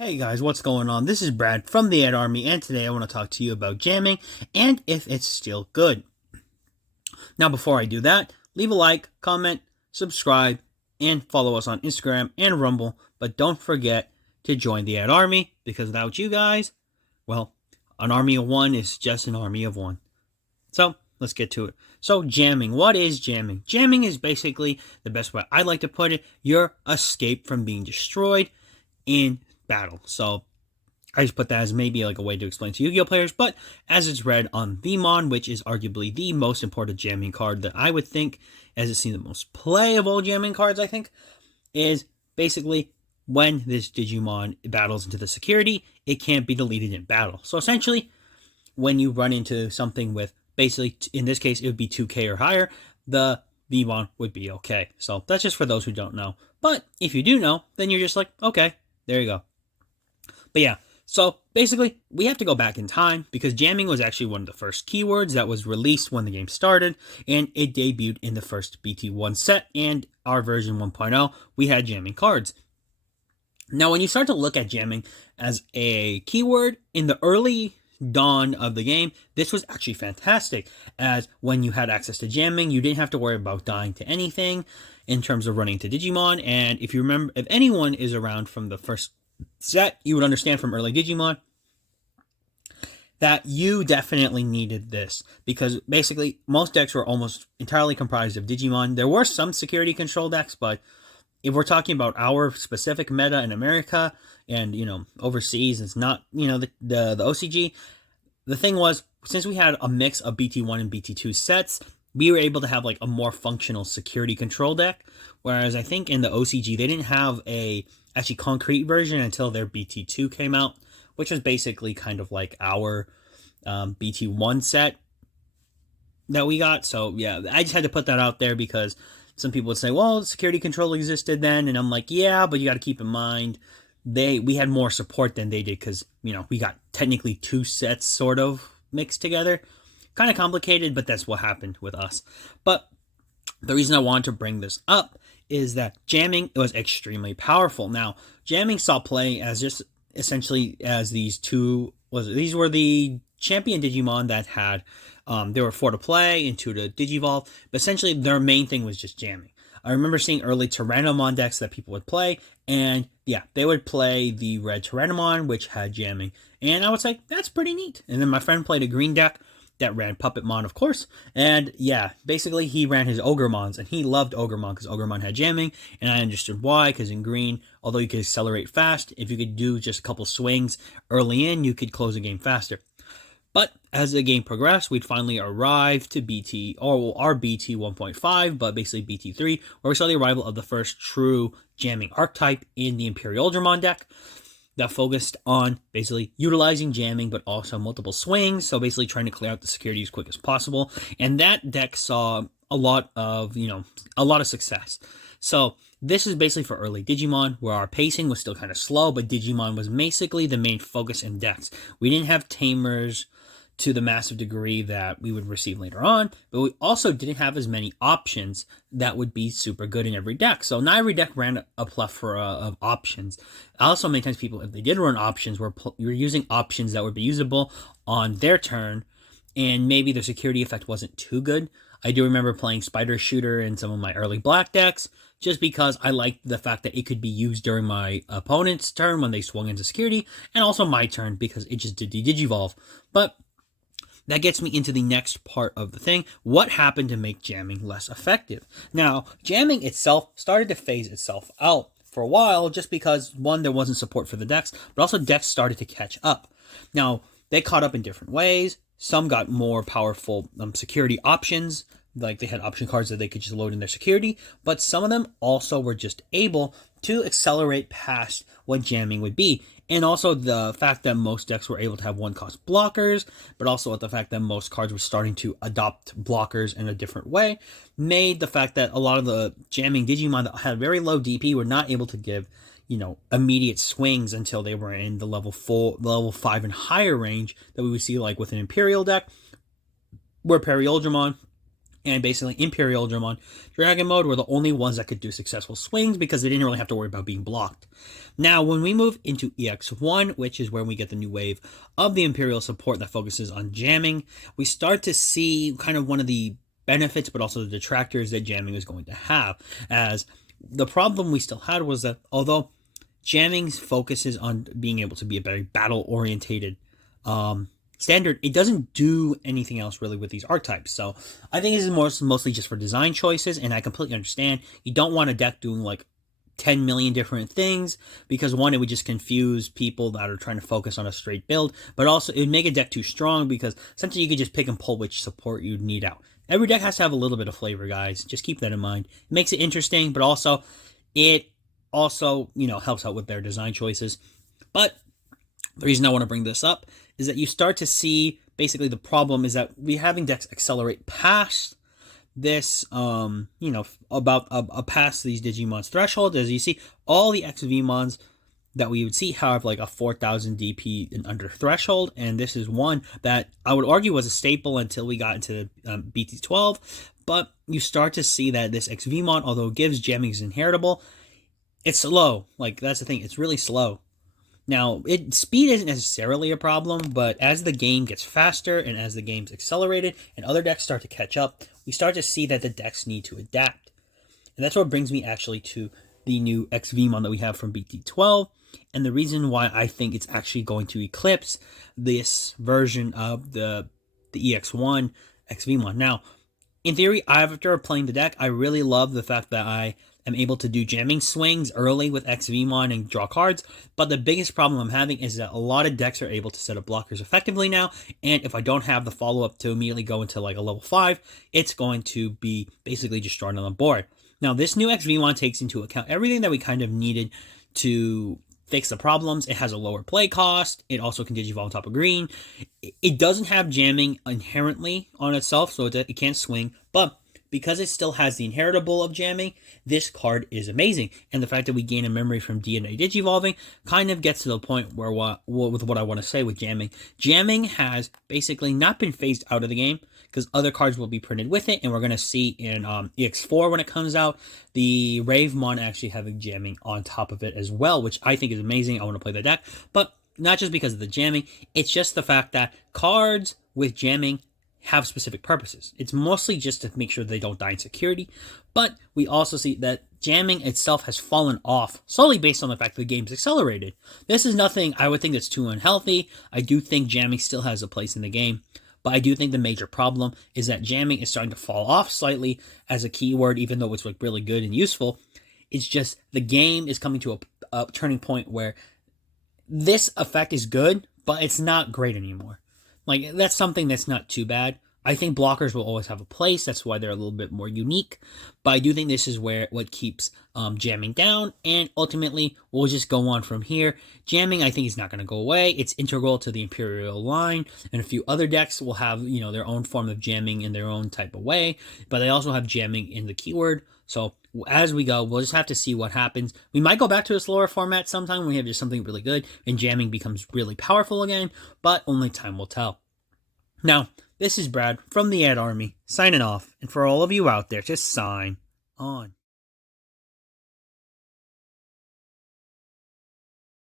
Hey guys, what's going on? This is Brad from the Ed Army, and today I want to talk to you about jamming and if it's still good. Now, before I do that, leave a like, comment, subscribe, and follow us on Instagram and Rumble. But don't forget to join the Ed Army because without you guys, well, an army of one is just an army of one. So let's get to it. So, jamming. What is jamming? Jamming is basically the best way I like to put it your escape from being destroyed in battle. So I just put that as maybe like a way to explain to Yu-Gi-Oh players, but as it's read on Digimon, which is arguably the most important jamming card that I would think, as it's seen the most play of all jamming cards, I think, is basically when this Digimon battles into the security, it can't be deleted in battle. So essentially, when you run into something with basically, in this case, it would be 2K or higher, the Digimon would be okay. So that's just for those who don't know. But if you do know, then you're just like, okay, there you go. But yeah, so basically, we have to go back in time because jamming was actually one of the first keywords that was released when the game started, and it debuted in the first BT1 set, and our version 1.0, we had jamming cards. Now, when you start to look at jamming as a keyword in the early dawn of the game, this was actually fantastic, as when you had access to jamming, you didn't have to worry about dying to anything in terms of running to Digimon, and if you remember, if anyone is around from the first set, you would understand from early Digimon that you definitely needed this because basically most decks were almost entirely comprised of Digimon. There were some security control decks, but if we're talking about our specific meta in America and overseas, it's not the OCG. The thing was, since we had a mix of BT1 and BT2 sets, we were able to have like a more functional security control deck. Whereas I think in the OCG they didn't have a actually concrete version until their BT2 came out, which was basically kind of like our BT1 set that we got. So yeah, I just had to put that out there because some people would say, well, security control existed then, and I'm like, yeah, but you got to keep in mind we had more support than they did because we got technically two sets sort of mixed together. Kind of complicated, but that's what happened with us. But the reason I wanted to bring this up is that jamming was extremely powerful. Now, jamming saw play as just essentially as these were the champion Digimon that had there were 4 to play and 2 to Digivolve, but essentially their main thing was just jamming. I remember seeing early Tyrannomon decks that people would play, and yeah, they would play the red Tyrannomon, which had jamming, and I would say, that's pretty neat. And then my friend played a green deck that ran Puppetmon, of course, and yeah, basically he ran his Ogremons, and he loved Ogremon because Ogremon had jamming, and I understood why, because in green, although you could accelerate fast, if you could do just a couple swings early in, you could close a game faster. But as the game progressed, we'd finally arrive to BT, or our BT 1.5, but basically BT 3, where we saw the arrival of the first true jamming archetype in the Imperial Dramon deck that focused on basically utilizing jamming, but also multiple swings, so basically trying to clear out the security as quick as possible. And that deck saw a lot of success. So this is basically for early Digimon, where our pacing was still kind of slow, but Digimon was basically the main focus in decks. We didn't have tamers to the massive degree that we would receive later on, but we also didn't have as many options that would be super good in every deck. So not every deck ran a plethora of options. Also, many times people, if they did run options, were using options that would be usable on their turn, and maybe the security effect wasn't too good. I do remember playing Spider Shooter in some of my early black decks, just because I liked the fact that it could be used during my opponent's turn when they swung into security, and also my turn because it just did Digivolve. But that gets me into the next part of the thing. What happened to make jamming less effective? Now, jamming itself started to phase itself out for a while just because, one, there wasn't support for the decks, but also decks started to catch up. Now, they caught up in different ways. Some got more powerful security options, like they had option cards that they could just load in their security, but some of them also were just able to accelerate past what jamming would be. And also the fact that most decks were able to have 1-cost blockers, but also the fact that most cards were starting to adopt blockers in a different way, made the fact that a lot of the jamming Digimon that had very low DP were not able to give, immediate swings until they were in the level 5 and higher range that we would see like with an Imperial deck, where Perioldramon and basically Imperial Digimon Dragon Mode were the only ones that could do successful swings because they didn't really have to worry about being blocked. Now, when we move into EX1, which is where we get the new wave of the Imperial support that focuses on jamming, we start to see kind of one of the benefits, but also the detractors that jamming is going to have. As the problem we still had was that although jamming focuses on being able to be a very battle-orientated standard, it doesn't do anything else really with these archetypes. So I think this is mostly just for design choices, and I completely understand. You don't want a deck doing like 10 million different things because one, it would just confuse people that are trying to focus on a straight build, but also it would make a deck too strong because essentially you could just pick and pull which support you'd need out. Every deck has to have a little bit of flavor, guys. Just keep that in mind. It makes it interesting, but also it helps out with their design choices. But the reason I want to bring this up is that you start to see basically the problem is that we're having decks accelerate past this, past these Digimon's threshold. As you see, all the XVmons that we would see have like a 4,000 DP and under threshold, and this is one that I would argue was a staple until we got into BT12. But you start to see that this XVmon, although it gives jamming is inheritable, it's slow. Like, that's the thing, it's really slow. Now, speed isn't necessarily a problem, but as the game gets faster and as the game's accelerated and other decks start to catch up, we start to see that the decks need to adapt. And that's what brings me actually to the new XVmon that we have from BT12, and the reason why I think it's actually going to eclipse this version of the EX1 XVmon. Now, in theory, after playing the deck, I really love the fact that I am able to do jamming swings early with XVmon and draw cards, but the biggest problem I'm having is that a lot of decks are able to set up blockers effectively now, and if I don't have the follow-up to immediately go into like a level 5, it's going to be basically just drawn on the board. Now, this new XVmon takes into account everything that we kind of needed to fix the problems. It has a lower play cost. It also can digivolve on top of green. It doesn't have jamming inherently on itself, so it can't swing, but because it still has the inheritable of jamming, this card is amazing. And the fact that we gain a memory from DNA Digivolving kind of gets to the point where with what I want to say with jamming. Jamming has basically not been phased out of the game because other cards will be printed with it, and we're going to see in EX4 when it comes out, the Ravemon actually having jamming on top of it as well, which I think is amazing. I want to play the deck, but not just because of the jamming, it's just the fact that cards with jamming have specific purposes. It's mostly just to make sure they don't die in security, but we also see that jamming itself has fallen off solely based on the fact that the game's accelerated. This is nothing I would think that's too unhealthy. I do think jamming still has a place in the game, but I do think the major problem is that jamming is starting to fall off slightly as a keyword, even though it's like really good and useful. It's just the game is coming to a turning point where this effect is good, but it's not great anymore. Like, that's something that's not too bad. I think blockers will always have a place. That's why they're a little bit more unique. But I do think this is what keeps jamming down. And ultimately, we'll just go on from here. Jamming, I think, is not going to go away. It's integral to the Imperial line. And a few other decks will have, their own form of jamming in their own type of way. But they also have jamming in the keyword. So as we go, we'll just have to see what happens. We might go back to a slower format sometime when we have just something really good and jamming becomes really powerful again, but only time will tell. Now, this is Brad from the Ad Army, signing off, and for all of you out there, just sign on.